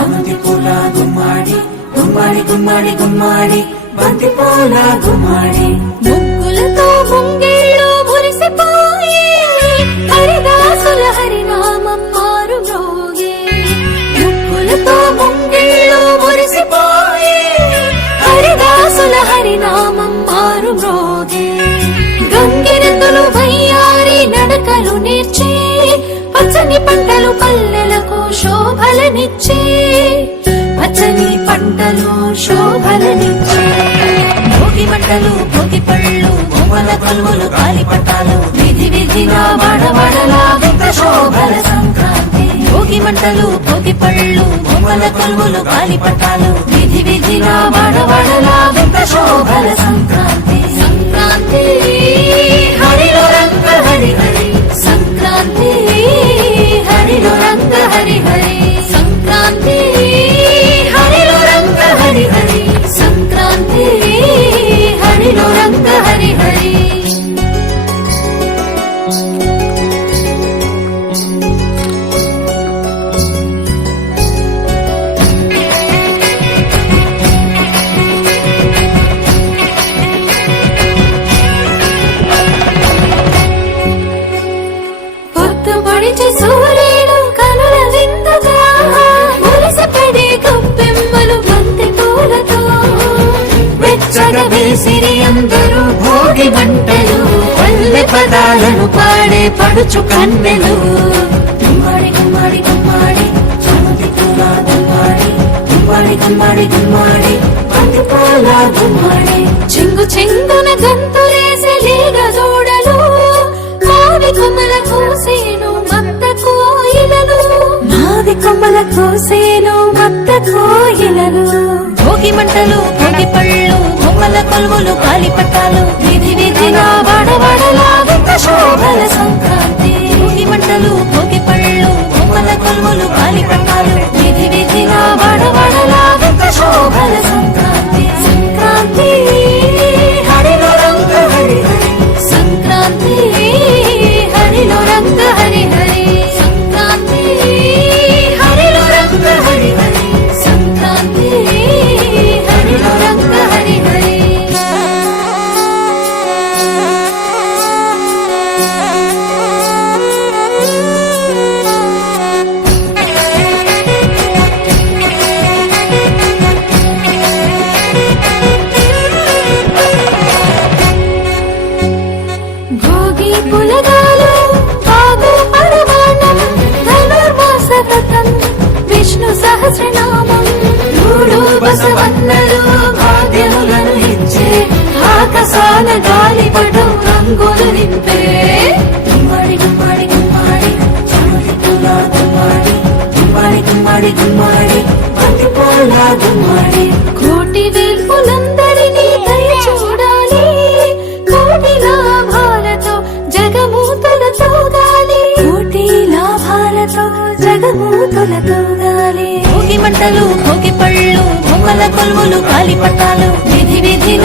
చామంతి పూల గుమ్మాడి గుమ్మాడి గుమ్మాడి గుమ్మాడి బంతి పూల గుమ్మాడి ముగ్గులతో ముంగిళ్ళు మురిసిపోయే హరిదాసుల హరినామం మారు మ్రోగే ముగ్గులతో ముంగిళ్ళు మురిసిపోయే హరిదాసుల హరినామం మారు మ్రోగే గంగిరెద్దులు వయ్యారి నడకలు నేర్చే పచ్చని పంటలు పల్లెలకు శోభలనిచ్చే పచ్చని పంటలు శోభలనిచ్చే భోగి మంటలు భోగి పళ్ళు బొమ్మల కొలువులు గాలిపటాలు వీధి వీధిన వాడవాడలా వింత శోభల సంక్రాంతి భోగి మంటలు భోగి పళ్ళు బొమ్మల కొలువులు గాలిపటాలు వీధి వీధిన వాడవాడలా వింత శోభల సంక్రాంతి సంక్రాంతి హరిలో రంగ హరి హరి సంక్రాంతి హరిలో రంగ హరి హరి సంక్రాంతి హరిలో రంగ హరి హరి సంక్రాంతి హరిలో రంగ హరి హరి పొద్దుపడిచి సూర్యుడు కనుల విందుగా మురిసిపడే గొప్పెమ్మలు బంతి పూలతో వెచ్చగా వేసిరి అందరూ భోగి మంటలు పల్లె పదాలను పాడే పడుచు కన్నెలు గుమ్మాడి గుమ్మాడి గుమ్మాడి చామంతి పూల గుమ్మాడి గుమ్మాడి గుమ్మాడి గుమ్మాడి బంతి పూల గుమ్మాడి చెంగు చెంగున గంతులేసి లేగ జోడలు మావి కొమ్మల కోసేను మత్త కోయిలలు మావి కొమ్మల కోసేను మత్త కోయిలలు భోగి మంటలు భోగి పళ్ళు బొమ్మల కొలువులు గాలిపటాలు వీధి వీధిన వాడవాడలా వింత శోభల సంక్రాంతి భోగి మంటలు భోగి పళ్ళు బొమ్మల కొలువులు గాలిపటాలు వీధి వీధిన వాడవాడలా వింత శోభల సంక్రాంతి సంక్రాంతి హరిలో రంగ హరి హరి సంక్రాంతి హరిలో రంగ హరి హరి సంక్రాంతి హరిలో రంగ హరి హరి సంక్రాంతి హరిలో రంగ హరి హరి భోగి పులగాలు బాగు పరమాణం ధనుర్మాసతతం విష్ణు సహస్రనామం మూడు బసవన్నలు భాగ్యములను ఇచ్చే ఆకాశాల గాలిపటం రంగులు నింపే గుమ్మాడి గుమ్మాడి గుమ్మాడి చామంతి పూల గుమ్మాడి గుమ్మాడి గుమ్మాడి గుమ్మాడి బంతి పూల గుమ్మాడి కోటి వేల్పులందరినీ దయ చూడాలి కోటి లాభాలతో జగమూతలతో గాలి కోటి లాభాలతో జగమూతలతో గాలి భోగి మంటలు భోగి పళ్ళు బొమ్మల కొలువులు గాలిపటాలు వీధి వీధిన